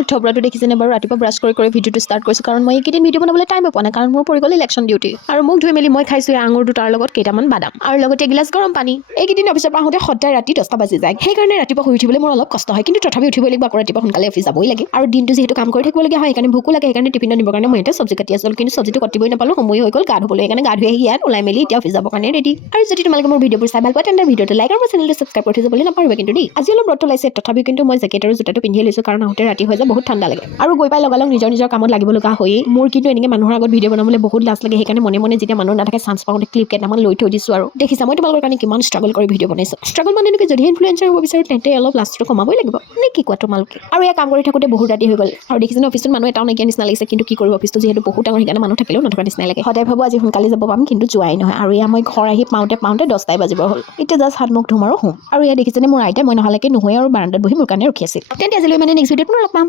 মোৰ থপৰাটো দেখিছেনে বাৰু ৰাতিপুৱা ব্ৰাছ কৰি ভিডিঅ'টো ষ্টাৰ্ট কৰিছোঁ কাৰণ মই এইকেইদিন ভিডিঅ' বনাবলৈ টাইম পোৱা নাই কাৰণ মোৰ পৰি গ'ল ইলেকশ্যন ডিউটি আৰু মোক ধুই মেলি মই খাইছোঁ আঙুৰ দুটাৰ লগত কেইটামান বাদাম আৰু লগতে এগিলাচ গৰম পানী। এইকেইদিন অফিচৰ পৰা আহোঁতে সদায় ৰাতি 10টা বাজি যায়, সেইকাৰণে ৰাতিপুৱা শুই উঠিবলৈ মোৰ অলপ কষ্ট হয়, কিন্তু তথাপি উঠিবই লাগিব, আকৌ ৰাতিপুৱা সোনকালে অফিচ যাবই লাগে আৰু দিনটো যিহেতু কাম কৰি থাকিবলগীয়া হয় সেইকাৰণে ভোকো লাগে, সেইকাৰণে টিফিনত নিবৰ কাৰণে মই এতিয়া চব্জি কাটি আছিলোঁ, কিন্তু চব্জিটো কাটিবই নাপালোঁ, সময় হৈ গ'ল গা ধুবলৈ, সেইকাৰণে গা ধুই আহি ইয়াত ওলাই মেলি এতিয়া অফিচ যাবৰ কাৰণে ৰেডি। আৰু যদি তোমালোকে মোৰ ভিডিঅ'বোৰ চাই ভাল পোৱা তেন্তে ভিডিঅ'টো লাইক আৰু চেনেলটো ছাবস্ক্ৰাইব কৰি থৈ যাবলৈ নাপাহৰিবা কিন্তু দেই। আজি অলপ ৰ'দ ওলাইছে, তথাপি কিন্তু মই জেকেট আৰু জোতাটো পিন্ধি লৈছোঁ কাৰণ আহোঁতে ৰাতি হৈ যায়, বহুত ঠাণ্ডা লাগে আৰু গৈ পাই লগালগ নিজৰ কামত লাগিব লগা হয়েই। মোৰ কিন্তু এনেকৈ মানুহৰ আগত ভিডিঅ' বনাবলৈ বহুত লাজ লাগে, সেইকাৰণে মনে যেতিয়া মানুহ নাথাকে চান্স পাওঁতে ক্লিপ কেইটামান লৈ থৈ দিছোঁ আৰু দেখিছা মই তোমালোকৰ কাৰণে কিমান ষ্ট্ৰাগল কৰি ভিডিঅ' বনাইছোঁ। ষ্ট্ৰাগল মানে এনেকৈ যদি ইনফ্লুৱেঞ্চাৰ হ'ব বিচাৰোঁ তেন্তে অলপ লাজটো কমাবই লাগিব নে কি কোৱা তোমালোকে। আৰু এয়া কাম কৰি থাকোঁতে বহুত ৰাতি হৈ গ'ল আৰু দেখিছেনে অফিচত মানুহ এটাও নাইকিয়া নিচিনা লাগিছে, কিন্তু কি কৰিব অফিচটো যিহেতু বহুত ডাঙৰ, সেইকাৰণে মানুহ থাকিলেও নথকা নিচিনাই লাগে। সদায় ভাবোঁ আজি সোনকালে যাব পাম, কিন্তু যোৱাই নহয় আৰু এয়া মই ঘৰ আহি পাওঁতে 10টাই বাজিব হ'ল। এতিয়া জাষ্ট হাত মুখ ধুম আৰু শুম। আৰু এয়া দেখিছেনে মোৰ আইতাই মই নহালৈকে নুশুৱে আৰু বাৰান্দাত বহি মোৰ কাৰণে ৰখি আছিল। তেন্তে আজিলৈ মানে নেক্সট ভিডিঅ'ত মই লগ পাম।